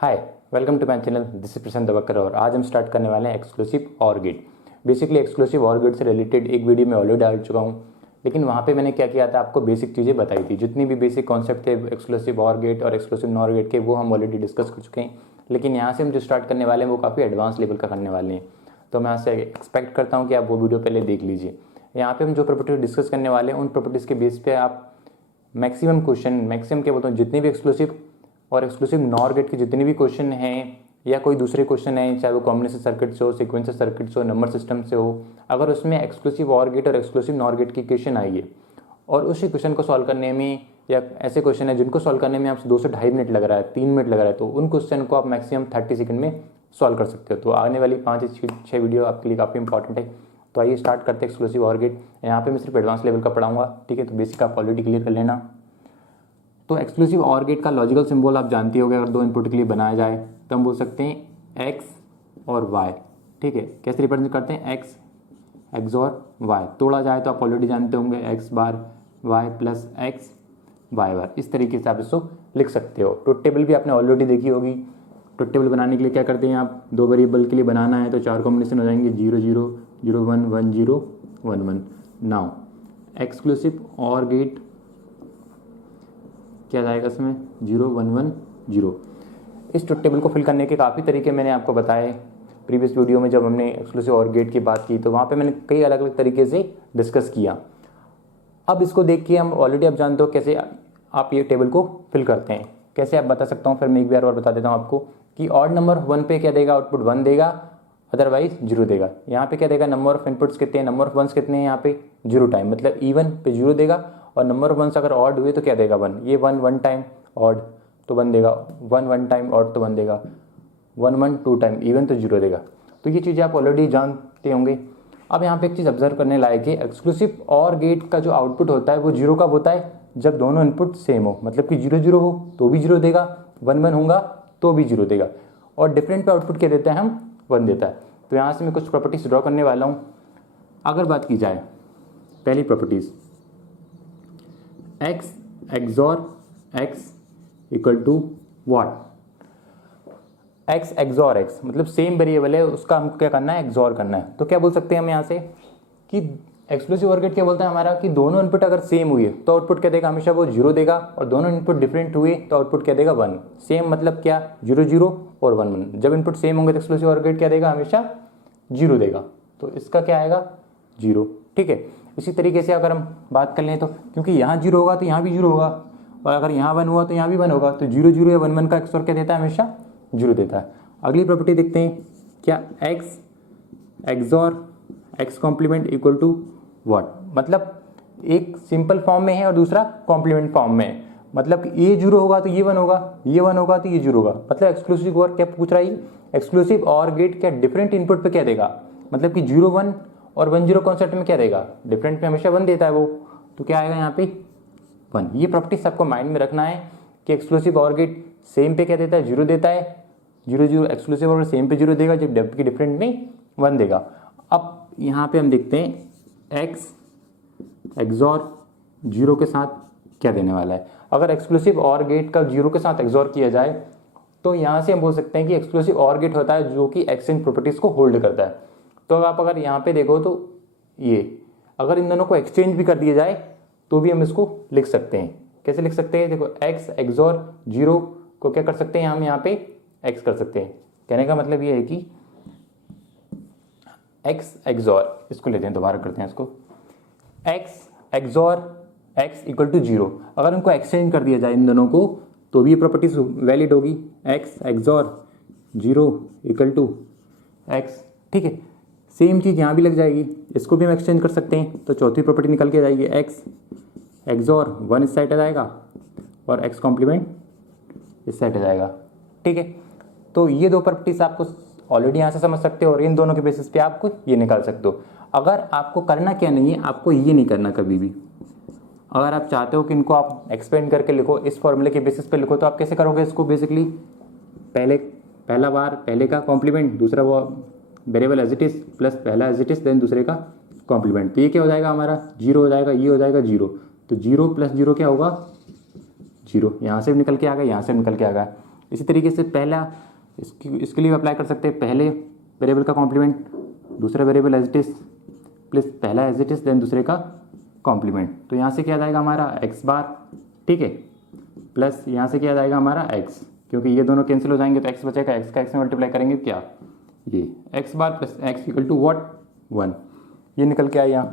Hi, welcome to my channel. This is Prashant Dabkar और आज हम स्टार्ट करने वाले हैं एक्सक्लूसिव और गेट। बेसिकली एक्सक्लूसिव और गेट से रिलेटेड एक वीडियो में ऑलरेडी डाल चुका हूँ, लेकिन वहाँ पे मैंने क्या किया था, आपको बेसिक चीज़ें बताई थी। जितनी भी बेसिक कॉन्सेप्ट थे एक्सक्लूसिव और गेट और एक्सक्लूसिव नॉर गेट के, वो हम ऑलरेडी डिस्कस कर चुके हैं। लेकिन यहाँ से हम जो स्टार्ट करने वाले हैं वो काफ़ी एडवांस लेवल का करने वाले हैं, तो मैं आपसे एक्सपेक्ट करता हूँ कि आप वो वीडियो पहले देख लीजिए। यहाँ पे हम जो प्रॉपर्टीज डिस्कस करने वाले हैं उन प्रॉपर्टीज़ के बेस पे आप मैक्सिमम क्या बोलता हूँ, जितने भी एक्सक्लूसिव और एक्सक्लूसिव नॉर गेट के जितने भी क्वेश्चन हैं या कोई दूसरे क्वेश्चन हैं, चाहे वो कॉम्बिनेशन सर्किट से हो, सीक्वेंसर सर्किट से हो, नंबर सिस्टम से हो, अगर उसमें एक्सक्लूसिव और गेट और एक्सक्लूसिव नॉर गेट की क्वेश्चन आई है और उसी क्वेश्चन को सॉल्व करने में, या ऐसे क्वेश्चन है जिनको सॉल्व करने में आपसे 2 से ढाई मिनट लग रहा है, 3 मिनट लग रहा है, तो उन क्वेश्चन को आप मैक्सिमम 30 सेकंड में सॉल्व कर सकते हो। तो आने वाली 5 से 6 वीडियो आपके लिए काफ़ी इंपॉर्टेंट है। तो आइए स्टार्ट करते हैं एक्सक्लूसिव और गेट। यहाँ पे मैं सिर्फ एडवांस लेवल का पढ़ाऊंगा, ठीक है। तो बेसिक आप ऑलरेडी क्लियर कर लेना। तो एक्सक्लूसिव और गेट का लॉजिकल सिंबल आप जानते होगे। अगर दो इनपुट के लिए बनाया जाए तो हम बोल सकते हैं एक्स और वाई, ठीक है। कैसे रिप्रेजेंट करते हैं, एक्स एक्सॉर वाई। तोड़ा जाए तो आप ऑलरेडी जानते होंगे, एक्स बार वाई प्लस एक्स वाई बार। इस तरीके से आप इसको लिख सकते हो। ट्रुथ टेबल भी आपने ऑलरेडी देखी होगी। ट्रुथ टेबल बनाने के लिए क्या करते हैं, आप दो वेरिएबल के लिए बनाना है तो 4 कॉम्बिनेशन हो जाएंगे, 0 0 0 1 1 0 1 1। नाउ एक्सक्लूसिव और गेट क्या जाएगा इसमें, 0 1 1 0। इस ट्रुथ टेबल को फिल करने के काफ़ी तरीके मैंने आपको बताए प्रीवियस वीडियो में। जब हमने एक्सक्लूसिव और गेट की बात की तो वहाँ पे मैंने कई अलग अलग तरीके से डिस्कस किया। अब इसको देख के हम ऑलरेडी आप जानते हो कैसे आप ये टेबल को फिल करते हैं। कैसे आप बता सकता हूँ, फिर मैं एक बार और बता देता हूँ आपको कि ऑड नंबर 1 पे क्या देगा, आउटपुट 1 देगा, अदरवाइज 0 देगा। यहाँ पे क्या देगा, नंबर ऑफ इनपुट्स कितने हैं, नंबर ऑफ वंस कितने हैं, यहाँ पे 0 टाइम, मतलब इवन पे 0 देगा। और नंबर ऑफ वंस अगर ऑड हुए तो क्या देगा, 1। ये 1 1 टाइम ऑड तो 1 देगा, 1 1 टाइम ऑड तो 1 देगा, 1 1 2 टाइम इवन तो 0 देगा। तो ये चीज़ें आप ऑलरेडी जानते होंगे। अब यहाँ पे एक चीज़ ऑब्जर्व करने लायक है, एक्सक्लूसिव और गेट का जो आउटपुट होता है वो 0 कब होता है, जब दोनों इनपुट सेम हो, मतलब कि 0 0 हो तो भी 0 देगा, 1 1 होगा तो भी 0 देगा, और डिफरेंट पे आउटपुट क्या देता है, हम 1 देता है। तो यहाँ से मैं कुछ प्रॉपर्टीज ड्रॉ करने वाला हूँ। अगर बात की जाए पहली properties, X XOR X equal to what, X XOR X मतलब सेम वेरिएबल है, उसका हमको क्या करना है, एक्सॉर करना है। तो क्या बोल सकते हैं हम यहाँ से कि एक्सक्लूसिव और गेट क्या बोलता है हमारा कि दोनों इनपुट अगर सेम हुई है तो आउटपुट क्या देगा, हमेशा वो 0 देगा, और दोनों इनपुट डिफरेंट हुए तो आउटपुट क्या देगा, 1। सेम मतलब क्या, 0 0 और 1 1। जब इनपुट सेम होंगे तो एक्सक्लूसिव और गेट क्या देगा, हमेशा 0 देगा। तो इसका क्या आएगा, 0, ठीक है। इसी तरीके से अगर हम बात कर लें तो क्योंकि यहाँ 0 होगा तो यहाँ भी 0 होगा, और अगर यहाँ 1 हुआ तो यहाँ भी 1 होगा, तो 0 0 या 1 1 का एक्सॉर क्या देता है, हमेशा 0 देता है। अगली प्रॉपर्टी देखते हैं, क्या X XOR X complement equal to what, मतलब एक सिंपल फॉर्म में है और दूसरा कॉम्प्लीमेंट फॉर्म में है। मतलब कि ये 0 होगा तो ये 1 होगा, ये 1 होगा तो ये 0 होगा। मतलब एक्सक्लूसिव और क्या पूछ रहा है, एक्सक्लूसिव और गेट क्या डिफरेंट इनपुट पे क्या देगा, मतलब कि 0 1 और 1 0 कॉन्सेप्ट में क्या देगा, डिफरेंट पे हमेशा 1 देता है वो। तो क्या आएगा यहाँ पे 1। ये प्रॉपर्टीज आपको माइंड में रखना है कि एक्सक्लूसिव और गेट सेम पे क्या देता है, 0 देता है, 0 0 एक्सक्लूसिव और सेम पे 0 देगा, जब जबकि डिफरेंट में 1 देगा। अब यहाँ पे हम देखते हैं एक्स एक्सॉर 0 के साथ क्या देने वाला है। अगर एक्सक्लूसिव और गेट का 0 के साथ एक्सॉर किया जाए तो यहाँ से हम बोल सकते हैं कि एक्सक्लूसिव और गेट होता है जो कि एक्सचेंज प्रॉपर्टीज को होल्ड करता है। तो आप अगर यहाँ पे देखो तो ये अगर इन दोनों को एक्सचेंज भी कर दिया जाए तो भी हम इसको लिख सकते हैं। कैसे लिख सकते हैं, देखो एक्स एक्सॉर 0 को क्या कर सकते हैं, हम यहाँ पे एक्स कर सकते हैं। कहने का मतलब ये है कि एक्स एक्सॉर, इसको लेते हैं दोबारा करते हैं इसको, X XOR X equal to 0। अगर इनको एक्सचेंज कर दिया जाए इन दोनों को तो भी ये प्रॉपर्टीज वैलिड होगी, X XOR 0 equal to X, ठीक है। सेम चीज़ यहाँ भी लग जाएगी, इसको भी हम एक्सचेंज कर सकते हैं। तो चौथी प्रॉपर्टी निकल के आ जाएगी, एक्स एक्सॉर 1 इस साइड आ जाएगा और एक्स कॉम्प्लीमेंट इस साइड आ जाएगा, ठीक है। तो ये दो प्रॉपर्टीज आपको ऑलरेडी यहाँ से समझ सकते हो और इन दोनों के बेसिस पे आपको ये निकाल सकते हो। अगर आपको करना क्या नहीं है, आपको ये नहीं करना कभी भी। अगर आप चाहते हो कि इनको आप एक्सपेंड करके लिखो, इस फॉर्मूले के बेसिस पे लिखो, तो आप कैसे करोगे इसको, बेसिकली पहला बार पहले का कॉम्प्लीमेंट, दूसरा वो variable as it is plus पहला एज इट इज देन दूसरे का कॉम्प्लीमेंट। तो ये क्या हो जाएगा हमारा, 0 हो जाएगा, ये हो जाएगा 0। तो 0 + 0 क्या होगा, 0। यहाँ से भी निकल के आ गया, यहाँ से निकल के आ गया। इसी तरीके से पहला इसके लिए अप्लाई कर सकते हैं, पहले वेरिएबल का कॉम्प्लीमेंट, दूसरा variable as it is plus पहला एज इट इज देन दूसरे का कॉम्प्लीमेंट। तो यहाँ से क्या आ जाएगा हमारा एक्स बार, ठीक है, प्लस यहाँ से क्या आ जाएगा हमारा एक्स, क्योंकि ये दोनों कैंसिल हो जाएंगे तो एक्स बचेगा, एक्स का एक्स में मल्टीप्लाई करेंगे क्या, ये X bar plus X equal to what 1, ये निकल के आया।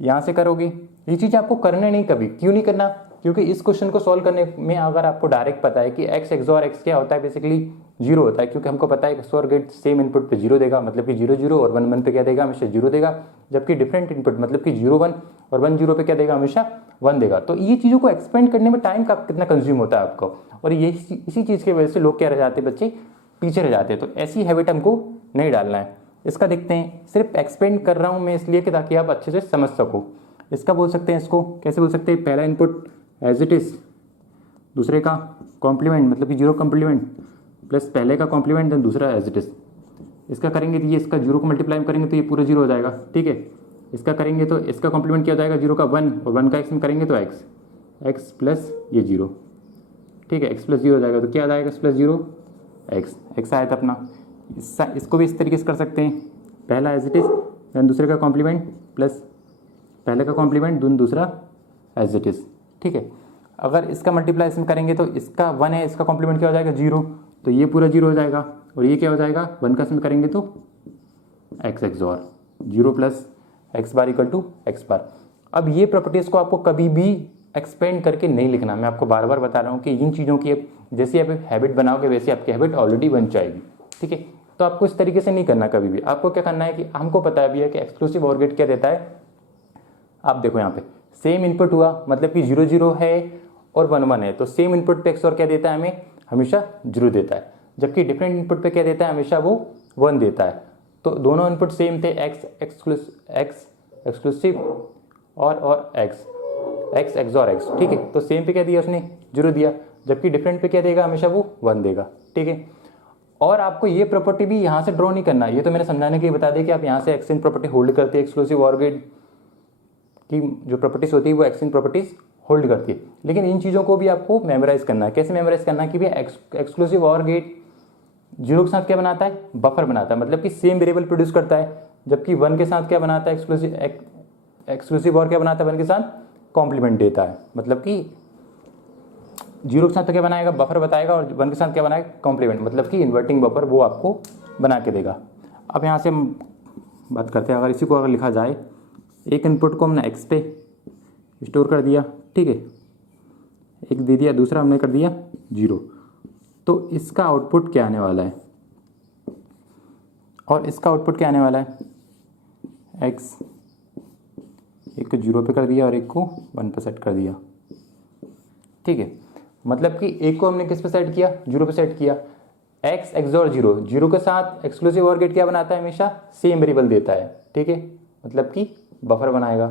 यहाँ से करोगे ये चीज़ आपको करना नहीं कभी, क्यों नहीं करना, क्योंकि इस क्वेश्चन को सॉल्व करने में अगर आपको डायरेक्ट पता है कि एक्स एक्सॉर एक्स क्या होता है, बेसिकली जीरो होता है, क्योंकि हमको पता है एक्सॉर गेट सेम इनपुट पे जीरो देगा, मतलब कि 0 0 और 1 1 पे क्या देगा, हमेशा जीरो देगा, जबकि डिफरेंट इनपुट मतलब कि 0 1 और 1 0 पे क्या देगा, हमेशा 1 देगा। तो ये चीज़ों को एक्सपेंड करने में टाइम का कितना कंज्यूम होता है आपको, और ये इसी चीज़ की वजह से लोग क्या रह जाते हैं, बच्चे पीछे रह जाते हैं। तो ऐसी हैबिट हमको नहीं डालना है। इसका देखते हैं, सिर्फ एक्सपेंड कर रहा हूँ मैं इसलिए कि ताकि आप अच्छे से समझ सको। इसका बोल सकते हैं, इसको कैसे बोल सकते हैं, पहला इनपुट एज इट इज, दूसरे का कॉम्प्लीमेंट मतलब कि जीरो कॉम्प्लीमेंट प्लस पहले का कॉम्प्लीमेंट देन दूसरा एज इट इज। इसका करेंगे तो ये इसका जीरो को मल्टीप्लाई करेंगे तो ये पूरा जीरो हो जाएगा, ठीक है। इसका करेंगे तो इसका कॉम्प्लीमेंट क्या हो जाएगा, जीरो का 1 और 1 का एक्स में करेंगे तो एक्स, एक्स प्लस ये जीरो, ठीक है, एक्स प्लस जीरो हो जाएगा तो क्या आ जाएगा, x plus zero x, x आया था अपना। इसको भी इस तरीके से कर सकते हैं, पहला एज इट इज देन दूसरे का कॉम्प्लीमेंट प्लस पहले का कॉम्प्लीमेंट देन दूसरा एज इट इज, ठीक है। अगर इसका मल्टीप्लाई इसमें करेंगे तो इसका 1 है, इसका कॉम्प्लीमेंट क्या हो जाएगा, जीरो, तो ये पूरा जीरो हो जाएगा, और ये क्या हो जाएगा 1 का इसमें करेंगे तो x XOR zero plus x bar equal to x bar. अब ये प्रॉपर्टीज़ को आपको कभी भी एक्सपेंड करके नहीं लिखना, मैं आपको बार बार बता रहा हूँ कि इन चीज़ों की जैसे आप हैबिट बनाओगे वैसे आपकी हैबिट ऑलरेडी बन जाएगी, ठीक है। तो आपको इस तरीके से नहीं करना कभी भी। आपको क्या करना है कि हमको पता है भी है कि एक्सक्लूसिव ऑर गेट क्या देता है, आप देखो यहाँ पे सेम इनपुट हुआ, मतलब कि 0 0 है और 1 1 है, तो सेम इनपुट पे एक्सॉर क्या देता है, हमें हमेशा 0 देता है, जबकि डिफरेंट इनपुट पे क्या देता है, हमेशा वो 1 देता है। तो दोनों इनपुट सेम थे, एक्स एक्सक्लूसिव और एक्स एक्सॉर एक्स, ठीक है। तो सेम पे क्या दिया उसने, 0 दिया, जबकि डिफरेंट पे क्या देगा, हमेशा वो 1 देगा, ठीक है। और आपको ये प्रॉपर्टी भी यहाँ से ड्रॉ नहीं करना, ये तो मैंने समझाने के लिए बता दिया कि आप यहाँ से एक्सचेंज प्रॉपर्टी होल्ड करते हैं, एक्सक्लूसिव ऑर गेट की जो प्रॉपर्टीज होती है वो एक्सचेंज प्रॉपर्टीज होल्ड करती है। लेकिन इन चीज़ों को भी आपको मेमोराइज करना है। कैसे मेमोराइज करना है कि भैया एक्सक्लूसिव ऑर गेट जीरो के साथ क्या बनाता है, बफर बनाता है, मतलब कि सेम वेरिएबल प्रोड्यूस करता है, जबकि 1 के साथ क्या बनाता है, एक्सक्लूसिव और क्या बनाता है, 1 के साथ कॉम्प्लीमेंट देता है, मतलब कि जीरो के साथ तो क्या बनाएगा, बफर बताएगा, और 1 के साथ क्या बनाएगा, कॉम्प्लीमेंट, मतलब कि इन्वर्टिंग बफर वो आपको बना के देगा। अब यहाँ से हम बात करते हैं, अगर इसी को अगर लिखा जाए, एक इनपुट को हमने एक्स पे स्टोर कर दिया, ठीक है, एक दे दिया, दूसरा हमने कर दिया 0, तो इसका आउटपुट क्या आने वाला है, और इसका आउटपुट क्या आने वाला है, एक्स, एक को 0 पे कर दिया और एक को 1 पे सेट कर दिया, ठीक है। मतलब कि एक को हमने किस पे सेट किया, 0 पे सेट किया, एक्स एक्सॉर 0, 0 के साथ एक्सक्लूसिव ऑर गेट क्या बनाता है, हमेशा सेम वेरिएबल देता है, ठीक है, मतलब कि बफर बनाएगा,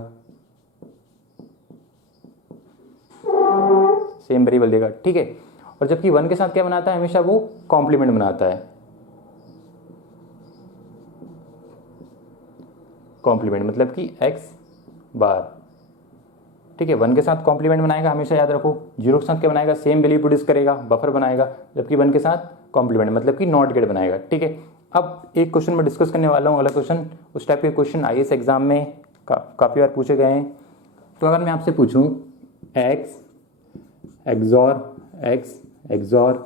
सेम वेरिएबल देगा, ठीक है। और जबकि 1 के साथ क्या बनाता है, हमेशा वो कॉम्प्लीमेंट बनाता है, कॉम्प्लीमेंट मतलब कि एक्स बार, ठीक है। 1 के साथ कॉम्प्लीमेंट बनाएगा, हमेशा याद रखो। 0 के साथ क्या बनाएगा, सेम वैल्यू प्रोड्यूस करेगा, बफर बनाएगा, जबकि 1 के साथ कॉम्प्लीमेंट मतलब कि नॉट गेट बनाएगा, ठीक है। अब एक क्वेश्चन मैं डिस्कस करने वाला हूँ, अगला क्वेश्चन, उस टाइप के क्वेश्चन आईएएस एग्जाम में काफ़ी बार पूछे गए हैं। तो अगर मैं आपसे पूछूं x XOR x XOR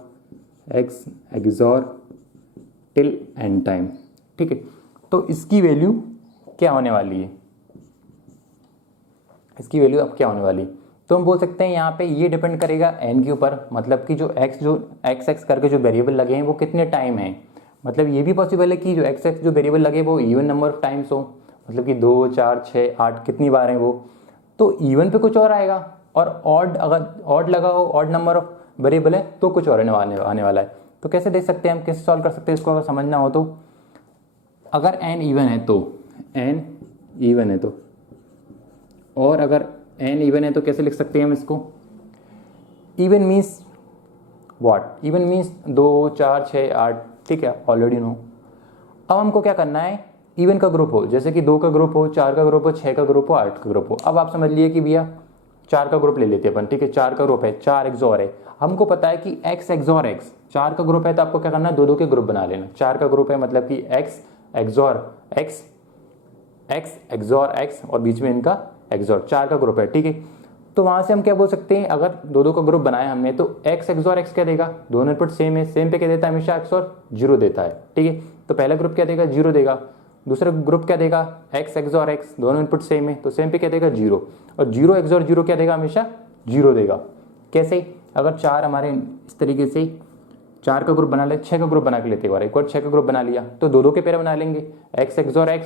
x XOR till and time, ठीक है, तो इसकी वैल्यू क्या होने वाली है, इसकी वैल्यू अब क्या होने वाली, तो हम बोल सकते हैं यहाँ पे ये डिपेंड करेगा एन के ऊपर, मतलब कि जो एक्स करके जो वेरिएबल लगे हैं वो कितने टाइम हैं। मतलब ये भी पॉसिबल है कि जो एक्स जो वेरिएबल लगे वो इवन नंबर ऑफ टाइम्स हो, मतलब कि 2 4 6 8 कितनी बार हैं वो, तो इवन पे कुछ और आएगा, और ऑड अगर ऑड लगा हो, ऑड नंबर ऑफ वेरिएबल है तो कुछ और आने वाला है। तो कैसे देख सकते हैं हम, कैसे सॉल्व कर सकते हैं इसको, अगर समझना हो तो, अगर एन इवन है तो, एन इवन है तो, और अगर एन इवन है तो कैसे लिख सकते हैं हम इसको, even means what, even means 2 4 6 8, ठीक है, ऑलरेडी नो। अब हमको क्या करना है, इवन का ग्रुप हो, जैसे कि 2 का ग्रुप हो, 4 का ग्रुप हो, 6 का ग्रुप हो, 8 का ग्रुप हो। अब आप समझ लिए कि भैया 4 का ग्रुप ले लेते हैं अपन, ठीक है, 4 का ग्रुप है, 4 एक्सॉर है, हमको पता है कि x एक्सॉर x 4 का ग्रुप है, तो आपको क्या करना है, दो दो के ग्रुप बना लेना। 4 का ग्रुप है मतलब कि x XOR x, x XOR x और बीच में इनका एक्सॉर, 4 का ग्रुप है, ठीक है। तो वहां से हम क्या बोल सकते हैं, अगर दो दो का ग्रुप बनाया हमने तो x एक्सॉर x क्या देगा, दोनों इनपुट सेम है, सेम पे क्या देता है हमेशा x और 0 देता है, ठीक है। तो पहला ग्रुप क्या देगा, 0 देगा, दूसरा ग्रुप क्या देगा, x एक्सॉर x, दोनों इनपुट सेम है तो सेम पे क्या देगा 0, और 0 एक्सॉर 0 क्या देगा, हमेशा 0 देगा। कैसे, अगर 4 हमारे इस तरीके से 4 का ग्रुप बना ले, 6 का ग्रुप बना के लेते हैं, एक बार 6 का ग्रुप बना लिया तो दो दो के पेयर बना लेंगे, x XOR x,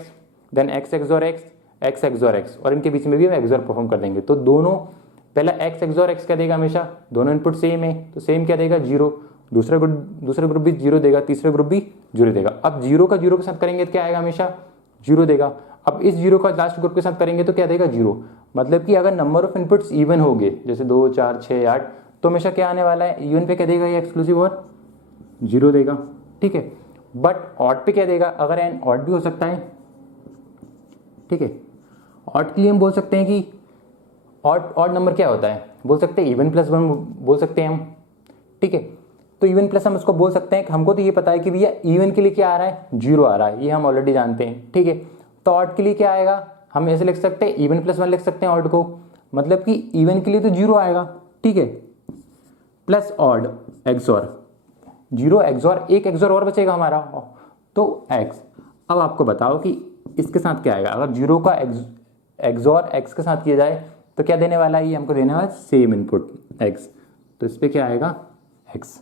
then x XOR x, x XOR x, और इनके बीच में भी हम एक्सॉर परफॉर्म कर देंगे। तो दोनों पहला x एक्सॉर x क्या देगा, हमेशा दोनों इनपुट सेम है तो सेम क्या देगा 0, दूसरा ग्रुप भी 0 देगा, तीसरा ग्रुप भी 0 देगा। अब 0 का 0 के साथ करेंगे तो क्या आएगा, हमेशा 0 देगा। अब इस 0 का लास्ट ग्रुप के साथ करेंगे तो क्या देगा 0, मतलब कि अगर नंबर ऑफ इनपुट्स इवन हो गए जैसे 2 4 6 8 तो हमेशा क्या आने वाला है, इवन पे क्या देगा ये एक्सक्लूसिव और 0 देगा, ठीक है। बट ऑड पे क्या देगा, अगर एन ऑड भी हो सकता है, ठीक है। ऑड के लिए हम बोल सकते हैं कि ऑड नंबर क्या होता है, बोल सकते हैं इवन प्लस 1 बोल सकते हैं हम, ठीक है। तो इवन प्लस हम उसको बोल सकते हैं कि हमको तो ये पता है कि भैया इवन के लिए क्या आ रहा है, 0 आ रहा है, ये हम ऑलरेडी जानते हैं, ठीक है। तो ऑड के लिए क्या आएगा, हम ऐसे लिख सकते हैं इवन प्लस 1 लिख सकते हैं ऑड को, मतलब कि इवन के लिए तो 0 आएगा, ठीक है, प्लस ऑड एक्सॉर 0 एक्सॉर, एक एक्सॉर और बचेगा हमारा तो x। अब आपको बताओ कि इसके साथ क्या आएगा, अगर 0 का एक्सॉर x के साथ किया जाए तो क्या देने वाला है, ये हमको देने वाला है सेम इनपुट x, तो इस पे क्या आएगा x।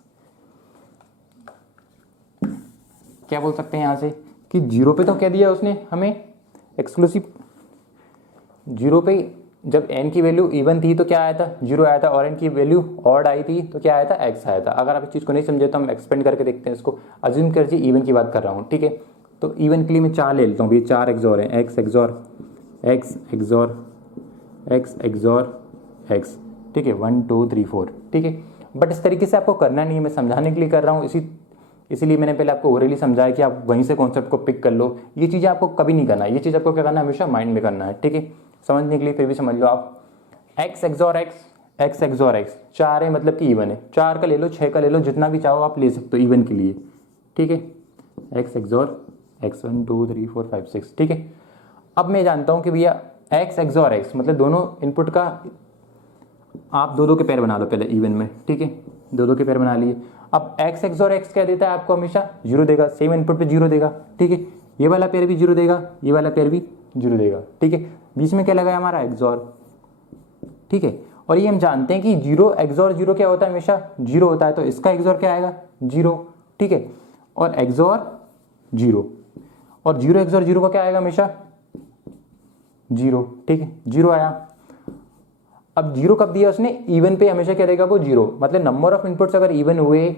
क्या बोल सकते हैं यहां से कि 0 पे तो क्या दिया उसने हमें एक्सक्लूसिव, 0 पे जब n की वैल्यू इवन थी तो क्या आया था 0 आया था, और n की वैल्यू ऑड आई थी तो क्या आया था x आया था। अगर आप इस चीज को नहीं समझे तो हम एक्सपेंड करके देखते हैं इसको, अज्यूम कर लीजिए इवन की बात कर रहा हूँ, ठीक है। तो इवन के लिए मैं 4 ले लेता हूँ, ये 4 एक्सॉर है, x XOR x XOR x XOR x, ठीक है, 1 2 3 4, ठीक है। बट इस तरीके से आपको करना नहीं है, मैं समझाने के लिए कर रहा हूँ, इसीलिए मैंने पहले आपको ओरली समझाया कि आप वहीं से कॉन्सेप्ट को पिक कर लो। ये चीज़ें आपको कभी नहीं करना है, ये चीज़ आपको क्या करना है, हमेशा माइंड में करना है, ठीक है। समझने के लिए फिर भी समझ लो आप, x XOR x, x XOR x, 4 है मतलब कि इवन है, 4 का ले लो 6 का ले लो, जितना भी चाहो आप ले सकते हो इवन के लिए, ठीक है। x एक्सॉर x 1 2 3 4 5 6, ठीक है। अब मैं जानता हूँ कि भैया x एक्सॉर x मतलब दोनों इनपुट का आप दो दो के पेयर बना लो पहले इवन में, ठीक है, दो दो के पेयर बना लिए। अब x एक्सॉर x क्या देता है आपको, हमेशा 0 देगा, सेम इनपुट पे 0 देगा, ठीक है। ये वाला पेयर भी 0 देगा, ये वाला पेयर भी 0 देगा, ठीक है। बीच में क्या लगा है हमारा एक्सॉर, ठीक है। और ये हम जानते हैं कि 0 एक्सॉर 0 क्या होता है, हमेशा 0 होता है, तो इसका एक्सॉर क्या आएगा 0, ठीक है। और एक्सॉर 0, और 0 एक्सॉर 0 का क्या आएगा, हमेशा 0, ठीक है, 0 आया। अब 0 कब दिया उसने, इवन पे हमेशा क्या देगा वो 0, मतलब नंबर ऑफ इनपुट्स अगर इवन हुए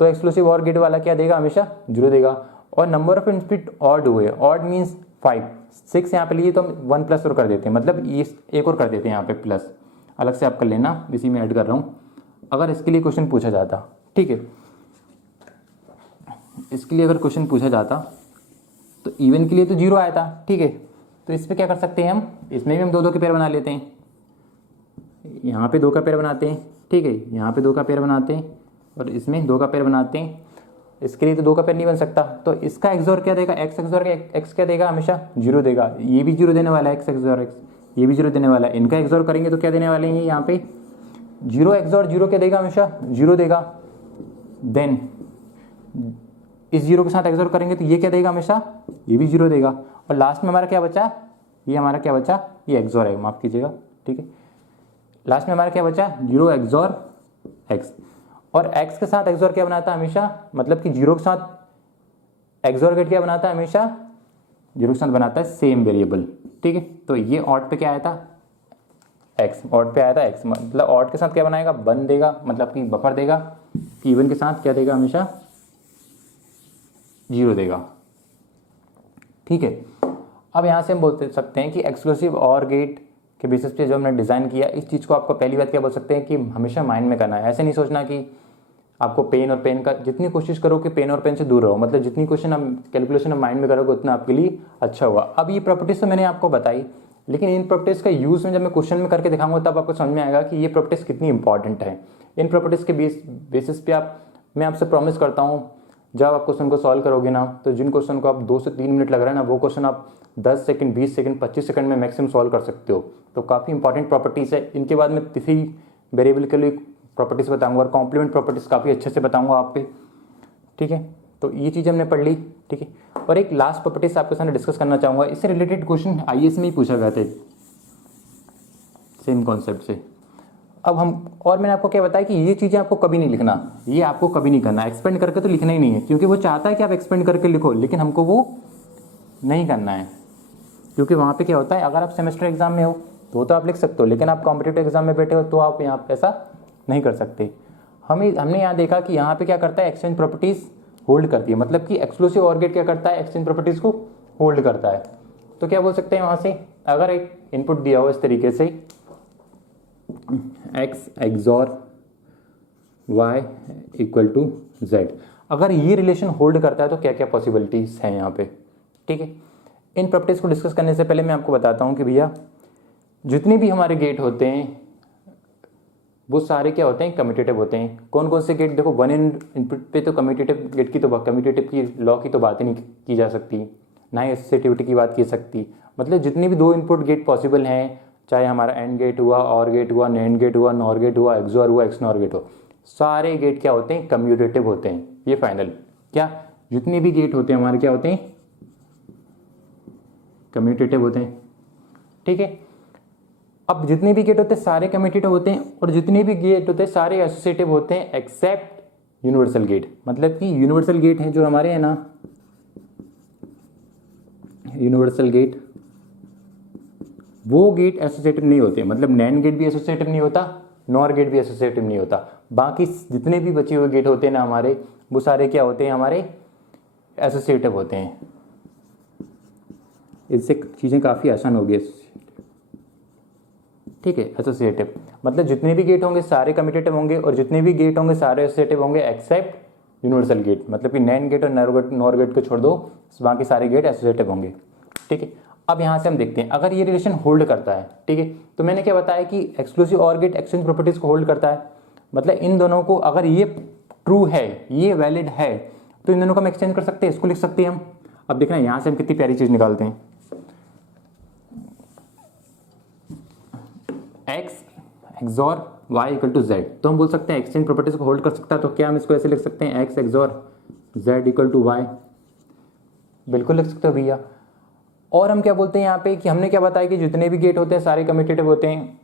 तो एक्सक्लूसिव और गेट वाला क्या देगा, हमेशा 0 देगा। और नंबर ऑफ इनपुट ऑड हुए, ऑड मीन्स 5 6 यहाँ पे लिए तो हम 1 प्लस और कर देते हैं, मतलब ये एक और कर देते हैं यहाँ पे प्लस, अलग से आप कर लेना, इसी में ऐड कर रहा हूँ। अगर इसके लिए क्वेश्चन पूछा जाता, ठीक है, इसके लिए अगर क्वेश्चन पूछा जाता तो इवन के लिए तो 0 आया था, ठीक है। तो इस पर क्या कर सकते हैं हम, इसमें भी हम दो दो के पेयर बना लेते हैं, यहाँ पे 2 का पेयर बनाते हैं, ठीक है, यहाँ पे 2 का पेयर बनाते हैं, और इसमें 2 का पेयर बनाते हैं। इसके लिए तो 2 का पेयर नहीं बन सकता, तो इसका एक्सॉर क्या देगा, x एक्सॉर x क्या देगा, हमेशा 0 देगा। ये भी 0 देने वाला है x एक्सॉर x, ये भी 0 देने वाला है। इनका एक्सॉर करेंगे तो क्या देने वाले हैं, यहाँ पे 0 एक्सॉर 0 क्या देगा, हमेशा 0 देगा। देन इस 0 के साथ एक्सॉर करेंगे तो ये क्या देगा, हमेशा ये भी 0 देगा। और लास्ट में हमारा क्या बचा, ये हमारा क्या बचा, ये एक्सॉर है, माफ कीजिएगा, ठीक है। लास्ट में हमारा क्या बचा, 0 एक्सॉर x, और x के साथ एक्सॉर क्या बनाता है हमेशा, मतलब कि 0 के साथ एक्सॉर गेट क्या बनाता है, हमेशा 0 के साथ बनाता है सेम वेरिएबल, ठीक है। तो ये ऑड पे क्या आया था, x, ऑड पे आया था x, मतलब ऑड के साथ क्या बनाएगा, 1 देगा, मतलब कि बफर देगा। इवन के साथ क्या देगा, हमेशा 0 देगा, ठीक है। अब यहाँ से हम बोल सकते हैं कि एक्सक्लूसिव और गेट के बेसिस पे जो हमने डिज़ाइन किया, इस चीज़ को आपको पहली बात क्या बोल सकते हैं कि हमेशा माइंड में करना है। ऐसे नहीं सोचना कि आपको पेन और पेन का, जितनी कोशिश करो कि पेन और पेन से दूर रहो, मतलब जितनी क्वेश्चन हम कैलकुलेशन हम माइंड में करोगे उतना आपके लिए अच्छा होगा। अब ये प्रॉपर्टीज तो मैंने आपको बताई, लेकिन इन प्रॉपर्टीज़ का यूज़ में जब मैं क्वेश्चन में करके दिखाऊंगा तब आपको समझ में आएगा कि ये प्रॉपर्टीज़ कितनी इंपॉर्टेंट है। इन प्रॉपर्टीज़ के बेसिस पे मैं आपसे प्रॉमिस करता हूँ जब आप क्वेश्चन को सॉल्व करोगे ना, तो जिन क्वेश्चन को आप 2 से 3 मिनट लग रहा है ना, वो क्वेश्चन आप 10 सेकंड, 20 सेकंड, 25 सेकंड में मैक्सिमम सॉल्व कर सकते हो। तो काफ़ी इंपॉर्टेंट प्रॉपर्टीज़ है। इनके बाद मैं किसी वेरिएबल के लिए प्रॉपर्टीज़ बताऊंगा और कॉम्प्लीमेंट प्रॉपर्टीज़ काफ़ी अच्छे से बताऊंगा आप पे, ठीक है। तो ये चीज़ हमने पढ़ ली, ठीक है। और एक लास्ट प्रॉपर्टीज आपके सामने डिस्कस करना चाहूँगा, इससे रिलेटेड क्वेश्चन आईएएस में ही पूछा गया था सेम कॉन्सेप्ट से। अब मैंने आपको क्या बताया कि ये चीज़ें आपको कभी नहीं लिखना, ये आपको कभी नहीं करना, एक्सपेंड करके तो लिखना ही नहीं है, क्योंकि वो चाहता है कि आप एक्सपेंड करके लिखो, लेकिन हमको वो नहीं करना है। क्योंकि वहाँ पे क्या होता है, अगर आप सेमेस्टर एग्जाम में हो तो आप लिख सकते हो, लेकिन आप कॉम्पिटिटिव एग्जाम में बैठे हो तो आप यहाँ पे ऐसा नहीं कर सकते। हमने यहाँ देखा कि यहाँ पे क्या करता है, एक्सचेंज प्रॉपर्टीज होल्ड करती है, मतलब कि एक्सक्लूसिव ऑर गेट क्या करता है, एक्सचेंज प्रॉपर्टीज को होल्ड करता है। तो क्या बोल सकते हैं वहाँ से, अगर एक इनपुट दिया हो इस तरीके से x XOR y equal to z, अगर ये रिलेशन होल्ड करता है तो क्या क्या पॉसिबिलिटीज हैं यहाँ पे, ठीक है। इन प्रॉपर्टीज को डिस्कस करने से पहले मैं आपको बताता हूँ कि भैया जितने भी हमारे गेट होते हैं वो सारे क्या होते हैं, कम्यूटेटिव होते हैं। कौन कौन से गेट, देखो वन इनपुट पे तो कम्यूटेटिव गेट की तो कम्यूटेटिव की लॉ की तो बात ही नहीं की जा सकती, ना ही एसोसिएटिविटी की बात की सकती। मतलब जितने भी 2 इनपुट गेट पॉसिबल हैं, चाहे हमारा एंड गेट हुआ, और गेट हुआ, नैंड गेट हुआ, नॉर गेट हुआ, एक्सोर हुआ, एक्सनॉर गेट हो, सारे गेट क्या होते हैं, कम्यूटेटिव होते हैं। ये फाइनल, क्या जितने भी गेट होते हैं हमारे क्या होते हैं, कम्यूटेटिव होते हैं, ठीक है। अब जितने भी गेट होते हैं सारे कम्यूटेटिव होते हैं, और जितने भी गेट होते हैं सारे एसोसिएटिव होते हैं एक्सेप्ट यूनिवर्सल गेट। मतलब कि यूनिवर्सल गेट हैं जो हमारे हैं ना, यूनिवर्सल गेट, वो गेट एसोसिएटिव नहीं होते। मतलब नैंड गेट भी एसोसिएटिव नहीं होता, नॉर गेट भी एसोसिएटिव नहीं होता। बाकी जितने भी बचे हुए गेट होते हैं ना हमारे, वो सारे क्या होते हैं, हमारे एसोसिएटिव होते हैं। इससे चीज़ें काफ़ी आसान हो गई, ठीक है। एसोसिएटिव मतलब जितने भी गेट होंगे सारे कम्यूटेटिव होंगे, और जितने भी गेट होंगे सारे एसोसिएटिव होंगे एक्सेप्ट यूनिवर्सल गेट। मतलब कि नैंड गेट और नॉर गेट को छोड़ दो, बाकी सारे गेट एसोसिएटिव होंगे, ठीक है। अब यहाँ से हम देखते हैं अगर ये रिलेशन होल्ड करता है, ठीक है। तो मैंने क्या बताया कि exclusive or gate exchange properties को होल्ड करता है। मतलब इन दोनों को, अगर ये ट्रू है, ये वैलिड है, तो इन दोनों को हम एक्सचेंज कर सकते हैं, इसको लिख सकते हैं हम। अब देखना यहाँ से हम कितनी प्यारी चीज निकालते हैं, x XOR y equal to z। तो हम बोल सकते हैं एक्सचेंज प्रॉपर्टीज को होल्ड कर सकता है, तो क्या हम इसको ऐसे लिख सकते हैं, x XOR z equal to y। बिल्कुल लिख सकते हो भैया। और हम क्या बोलते हैं यहाँ पे कि हमने क्या बताया कि जितने भी गेट होते हैं सारे कम्यूटेटिव होते हैं,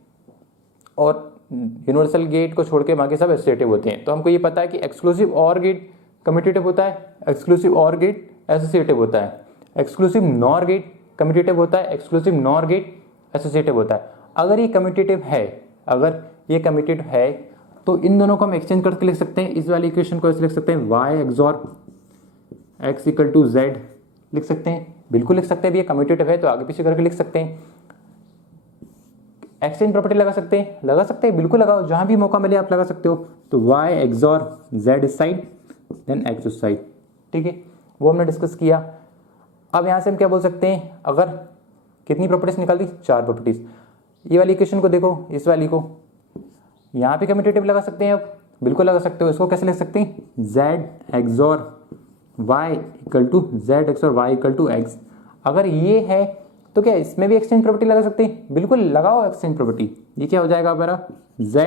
और यूनिवर्सल गेट को छोड़ के बाकी सब एसोसिएटिव होते हैं। तो हमको ये पता है कि एक्सक्लूसिव ऑर गेट कम्यूटेटिव होता है, एक्सक्लूसिव ऑर गेट एसोसिएटिव होता है, एक्सक्लूसिव नॉर गेट कम्यूटेटिव होता है, एक्सक्लूसिव नॉर गेट एसोसिएटिव होता है। अगर ये कम्यूटेटिव है, अगर ये कम्यूटेटिव है, तो इन दोनों को हम एक्सचेंज करके लिख सकते हैं। इस वाली इक्वेशन को ऐसे लिख सकते हैं, y XOR x equal to z लिख सकते हैं। बिल्कुल लिख सकते हैं भैया, कम्यूटेटिव है तो आगे पीछे करके लिख सकते हैं। एक्सचेंज प्रॉपर्टी लगा सकते हैं, बिल्कुल लगाओ, जहां भी मौका मिले आप लगा सकते हो। तो y XOR z इस साइड, देन x उस साइड, ठीक है। वो हमने डिस्कस किया। अब यहां से हम क्या बोल सकते हैं, अगर कितनी प्रॉपर्टीज निकाल दी, 4 प्रॉपर्टीज। ये वाली इक्वेशन को देखो, इस वाली को यहाँ पे कम्यूटेटिव लगा सकते हैं, अब बिल्कुल लगा सकते हो। इसको कैसे लिख सकते हैं, z XOR y equal to z XOR y equal to x। अगर ये है तो क्या इसमें भी एक्सचेंज प्रॉपर्टी लगा सकते हैं, बिल्कुल लगाओ एक्सचेंज प्रॉपर्टी। ये क्या हो जाएगा हमारा, z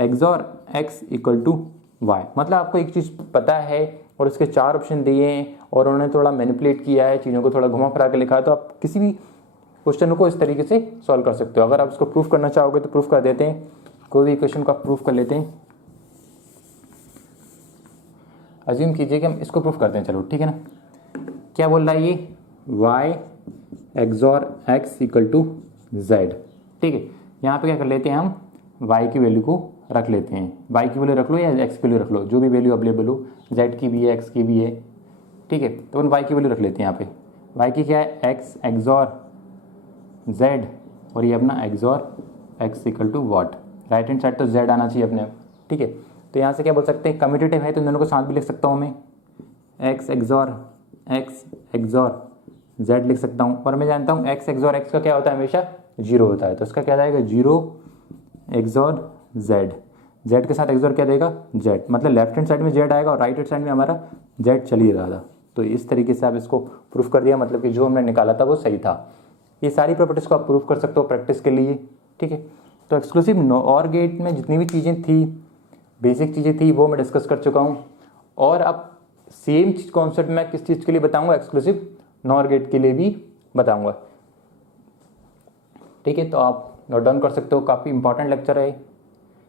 XOR x equal to y। मतलब आपको एक चीज़ पता है और उसके 4 ऑप्शन दिए हैं, और उन्होंने थोड़ा मैनिपुलेट किया है, चीज़ों को थोड़ा घुमा फिरा के लिखा है, तो आप किसी भी क्वेश्चन को इस तरीके से सॉल्व कर सकते हो। अगर आप इसको प्रूफ करना चाहोगे तो प्रूफ कर देते हैं, कोई भी इक्वेशन को आप प्रूफ कर लेते हैं। अज्यूम कीजिए कि हम इसको प्रूफ करते हैं, चलो ठीक है ना। क्या बोल रहा है ये, y XOR x equal to z, ठीक है। यहाँ पे क्या कर लेते हैं हम, y की वैल्यू को रख लेते हैं, y की वैल्यू रख लो या x की वैल्यू रख लो, जो भी वैल्यू अवेलेबल हो, z की भी है, x की भी है, ठीक है। तो अपन y की वैल्यू रख लेते हैं। यहाँ पे y की क्या है, x XOR z, और ये अपना XOR x equal to what, right hand side तो z आना चाहिए अपने, ठीक है। तो यहाँ से क्या बोल सकते हैं, कम्यूटेटिव है तो इन दोनों को साथ भी लिख सकता हूँ मैं, x XOR x XOR z लिख सकता हूँ। और मैं जानता हूँ x XOR x का क्या होता है, हमेशा 0 होता है, तो इसका क्या जाएगा 0 XOR z। z के साथ XOR क्या देगा z, मतलब लेफ्ट हैंड साइड में z आएगा और राइट हैंड साइड में हमारा z चल ही रहा था। तो इस तरीके से आप इसको प्रूफ कर दिया, मतलब कि जो हमने निकाला था वो सही था। ये सारी प्रॉपर्टीज़ को आप प्रूफ कर सकते हो प्रैक्टिस के लिए, ठीक है। तो एक्सक्लूसिव NOR गेट में जितनी भी चीज़ें थी, बेसिक चीज़ें थी, वो मैं डिस्कस कर चुका हूँ। और अब सेम कॉन्सेप्ट मैं किस चीज़ के लिए बताऊँगा, एक्सक्लूसिव NOR गेट के लिए भी बताऊँगा, ठीक है। तो आप नोट डाउन कर सकते हो, काफ़ी इंपॉर्टेंट लेक्चर है।